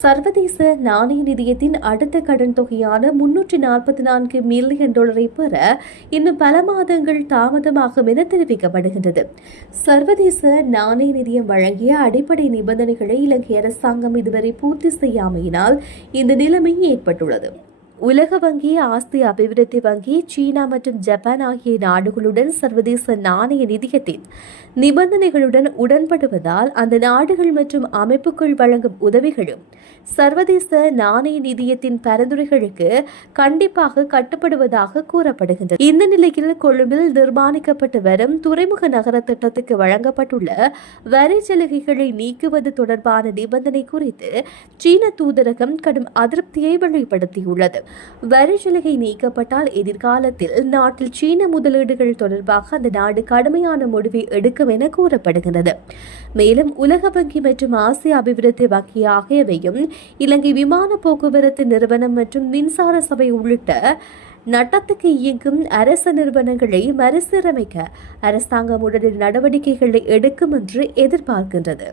சர்வதேச நாணய நிதியத்தின் அடுத்த கடன் தொகையான $344 மில்லியன் பெற இன்னும் பல மாதங்கள் தாமதமாகும் என தெரிவிக்கப்படுகின்றது. சர்வதேச நாணய நிதியம் வழங்கிய அடிப்படை நிபந்தனைகளை இலங்கை அரசாங்கம் இதுவரை பூர்த்தி செய்யாமையினால் இந்த நிலைமை ஏற்பட்டுள்ளது. உலக வங்கி, ஆசிய அபிவிருத்தி வங்கி, சீனா மற்றும் ஜப்பான் ஆகிய நாடுகளுடன் சர்வதேச நாணய நிதியத்தின் நிபந்தனைகளுடன் உடன்படுவதால் அந்த நாடுகள் மற்றும் அமைப்புகள் வழங்கும் உதவிகளும் சர்வதேச நாணய நிதியத்தின் பரிந்துரைகளுக்கு கண்டிப்பாக கட்டுப்படுவதாக கூறப்படுகின்றது. இந்த நிலையில் கொழும்பில் நிர்மாணிக்கப்பட்டு வரும் துறைமுக நகர திட்டத்துக்கு வழங்கப்பட்டுள்ள வரி சலுகைகளை நீக்குவது தொடர்பான நிபந்தனை குறித்து சீன தூதரகம் கடும் அதிருப்தியை வெளிப்படுத்தியுள்ளது. வரி சலுகை நீக்கப்பட்டால் எதிர்காலத்தில் நாட்டில் சீன முதலீடுகள் தொடர்பாக அந்த நாடு கடுமையான முடிவை எடுக்கும் என கூறப்படுகிறது. மேலும் உலக வங்கி மற்றும் ஆசிய அபிவிருத்தி வங்கி ஆகியவையும் இலங்கை விமான போக்குவரத்து நிறுவனம் மற்றும் மின்சார சபை உள்ளிட்ட நட்டத்துக்கு இயங்கும் அரசு நிறுவனங்களை மறுசீரமைக்க அரசாங்கம் உடனடி நடவடிக்கைகளை எடுக்கும் என்று எதிர்பார்க்கின்றது.